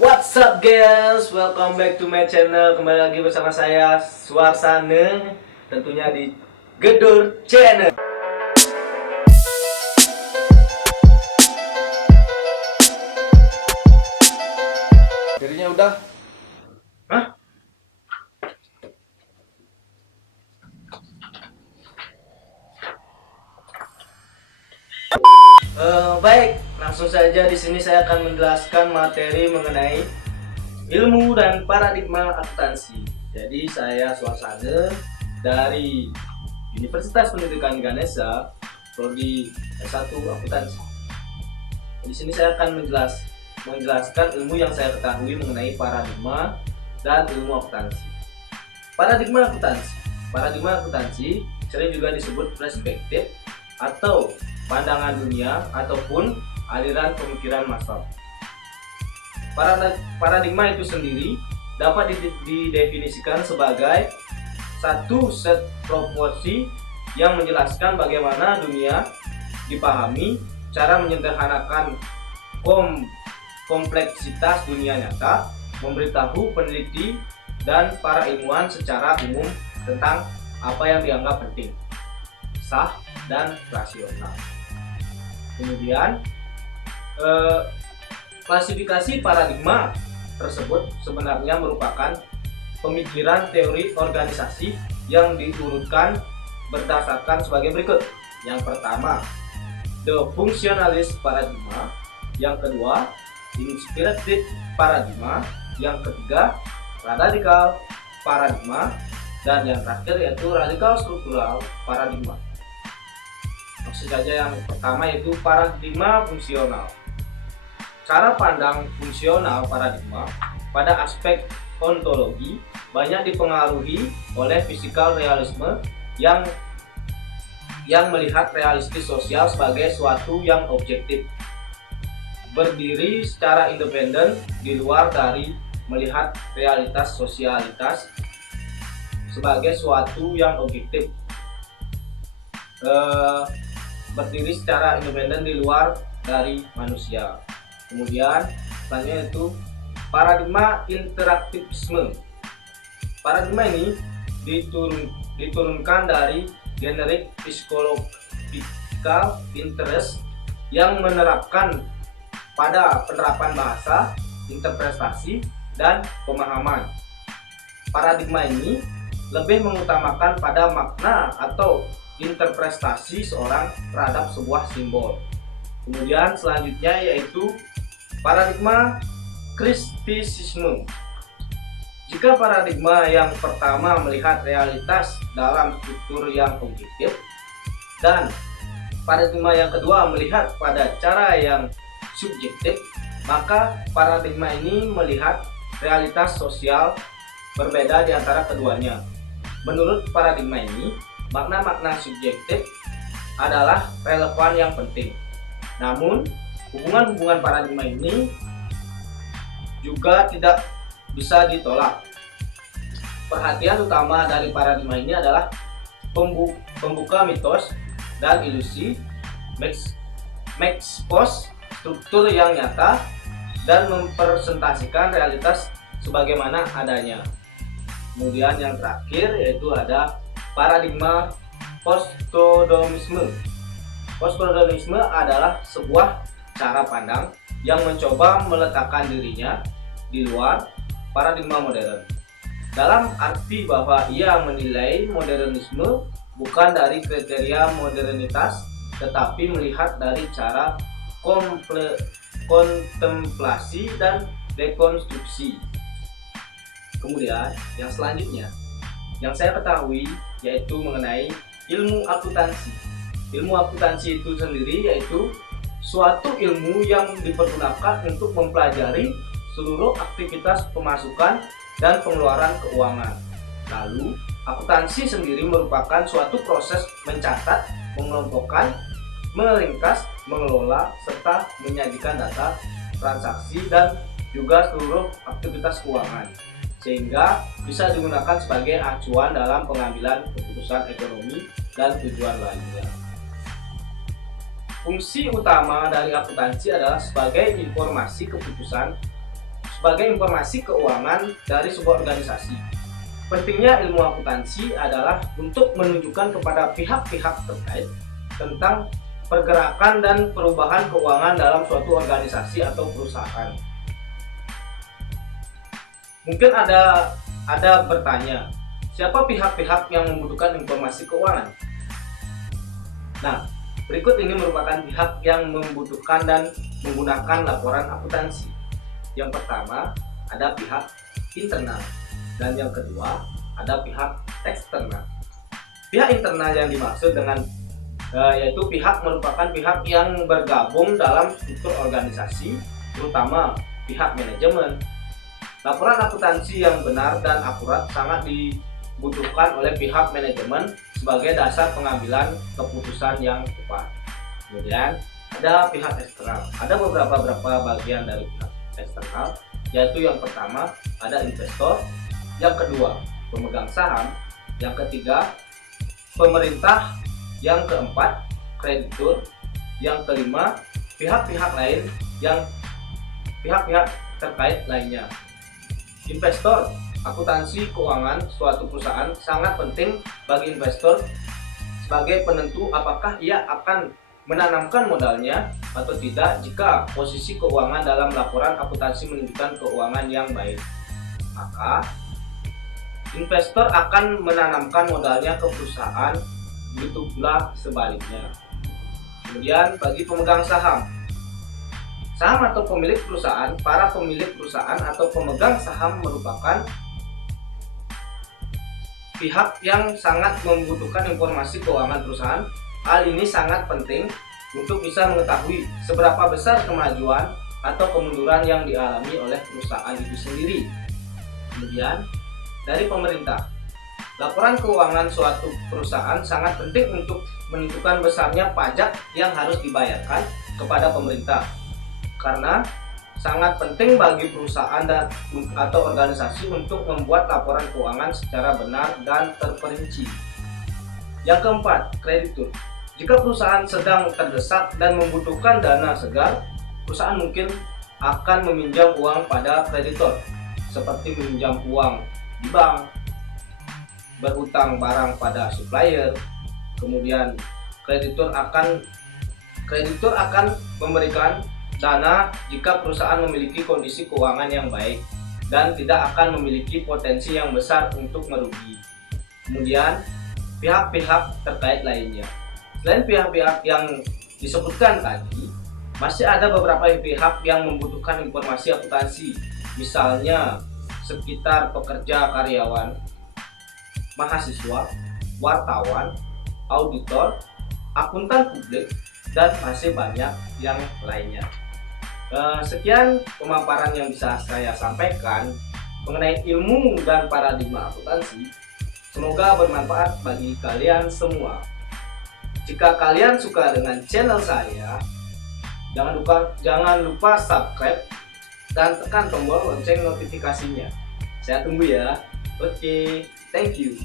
What's up guys, welcome back to my channel. Kembali lagi bersama saya Suarsana, tentunya di Gedor Channel. Jadinya udah. Hah? Baik, langsung saja di sini saya akan menjelaskan materi mengenai ilmu dan paradigma akuntansi. Jadi saya Suarsana dari Universitas Pendidikan Ganesha, prodi S1 Akuntansi. Di sini saya akan menjelaskan ilmu yang saya ketahui mengenai paradigma dan ilmu akuntansi. Paradigma akuntansi sering juga disebut perspektif atau pandangan dunia ataupun aliran pemikiran massal. Paradigma itu sendiri dapat didefinisikan sebagai satu set proporsi yang menjelaskan bagaimana dunia dipahami, cara menyederhanakan kompleksitas dunia nyata, memberitahu peneliti dan para ilmuwan secara umum tentang apa yang dianggap penting, sah, dan rasional. Kemudian klasifikasi paradigma tersebut sebenarnya merupakan pemikiran teori organisasi yang diurutkan berdasarkan sebagai berikut. Yang pertama, the functionalist paradigma. Yang kedua, inspirative paradigma. Yang ketiga, radical paradigma. Dan yang terakhir yaitu radical struktural paradigma. Maksud saja yang pertama yaitu paradigma fungsional. Cara pandang fungsional paradigma pada aspek ontologi banyak dipengaruhi oleh fisikal realisme yang melihat realistis sosial sebagai suatu yang objektif, berdiri secara independen di luar dari melihat realitas sosialitas sebagai suatu yang objektif, berdiri secara independen di luar dari manusia. Kemudian selanjutnya itu paradigma interaktivisme. Paradigma ini diturunkan dari generic psychological interest yang menerapkan pada penerapan bahasa, interpretasi, dan pemahaman. Paradigma ini lebih mengutamakan pada makna atau interpretasi seorang terhadap sebuah simbol. Kemudian selanjutnya yaitu paradigma kritisisme. Jika paradigma yang pertama melihat realitas dalam struktur yang objektif dan paradigma yang kedua melihat pada cara yang subjektif, maka paradigma ini melihat realitas sosial berbeda di antara keduanya. Menurut paradigma ini, makna-makna subjektif adalah relevan yang penting. Namun, hubungan-hubungan paradigma ini juga tidak bisa ditolak. Perhatian utama dari paradigma ini adalah pembuka mitos dan ilusi, mengekspos struktur yang nyata, dan mempresentasikan realitas sebagaimana adanya. Kemudian yang terakhir yaitu ada paradigma postmodernisme. Postmodernisme adalah sebuah cara pandang yang mencoba meletakkan dirinya di luar paradigma modern, dalam arti bahwa ia menilai modernisme bukan dari kriteria modernitas tetapi melihat dari cara kontemplasi dan dekonstruksi. Kemudian yang selanjutnya yang saya ketahui yaitu mengenai ilmu akuntansi. Ilmu akuntansi itu sendiri yaitu suatu ilmu yang dipergunakan untuk mempelajari seluruh aktivitas pemasukan dan pengeluaran keuangan. Lalu, akuntansi sendiri merupakan suatu proses mencatat, mengelompokkan, meringkas, mengelola, serta menyajikan data transaksi dan juga seluruh aktivitas keuangan, sehingga bisa digunakan sebagai acuan dalam pengambilan keputusan ekonomi dan tujuan lainnya. Fungsi utama dari akuntansi adalah sebagai informasi keputusan sebagai informasi keuangan dari sebuah organisasi. Pentingnya ilmu akuntansi adalah untuk menunjukkan kepada pihak-pihak terkait tentang pergerakan dan perubahan keuangan dalam suatu organisasi atau perusahaan. Mungkin ada bertanya, siapa pihak-pihak yang membutuhkan informasi keuangan? Nah, berikut ini merupakan pihak yang membutuhkan dan menggunakan laporan akuntansi. Yang pertama, ada pihak internal, dan yang kedua, ada pihak eksternal. Pihak internal yang dimaksud dengan yaitu pihak merupakan pihak yang bergabung dalam struktur organisasi, terutama pihak manajemen. Laporan akuntansi yang benar dan akurat sangat dibutuhkan oleh pihak manajemen sebagai dasar pengambilan keputusan yang tepat. Kemudian ada pihak eksternal. Ada beberapa bagian dari pihak eksternal, yaitu yang pertama ada investor, yang kedua pemegang saham, yang ketiga pemerintah, yang keempat kreditur, yang kelima pihak-pihak lain yang pihak-pihak terkait lainnya. Investor, akuntansi keuangan suatu perusahaan sangat penting bagi investor sebagai penentu apakah ia akan menanamkan modalnya atau tidak jika posisi keuangan dalam laporan akuntansi menunjukkan keuangan yang baik. Maka investor akan menanamkan modalnya ke perusahaan, begitu pula sebaliknya. Kemudian bagi pemegang saham atau pemilik perusahaan, para pemilik perusahaan atau pemegang saham merupakan pihak yang sangat membutuhkan informasi keuangan perusahaan. Hal ini sangat penting untuk bisa mengetahui seberapa besar kemajuan atau kemunduran yang dialami oleh perusahaan itu sendiri. Kemudian dari pemerintah, laporan keuangan suatu perusahaan sangat penting untuk menentukan besarnya pajak yang harus dibayarkan kepada pemerintah, karena sangat penting bagi perusahaan atau organisasi untuk membuat laporan keuangan secara benar dan terperinci. Yang keempat, kreditur. Jika perusahaan sedang terdesak dan membutuhkan dana segar, perusahaan mungkin akan meminjam uang pada kreditor, seperti meminjam uang di bank, berhutang barang pada supplier. Kemudian kreditur akan memberikan dana jika perusahaan memiliki kondisi keuangan yang baik dan tidak akan memiliki potensi yang besar untuk merugi. Kemudian pihak-pihak terkait lainnya. Selain pihak-pihak yang disebutkan tadi, masih ada beberapa pihak yang membutuhkan informasi akuntansi, misalnya sekitar pekerja karyawan, mahasiswa, wartawan, auditor, akuntan publik, dan masih banyak yang lainnya. Sekian pemaparan yang bisa saya sampaikan mengenai ilmu dan paradigma akuntansi. Semoga bermanfaat bagi kalian semua. Jika kalian suka dengan channel saya, jangan lupa subscribe dan tekan tombol lonceng notifikasinya. Saya tunggu ya. Oke, thank you.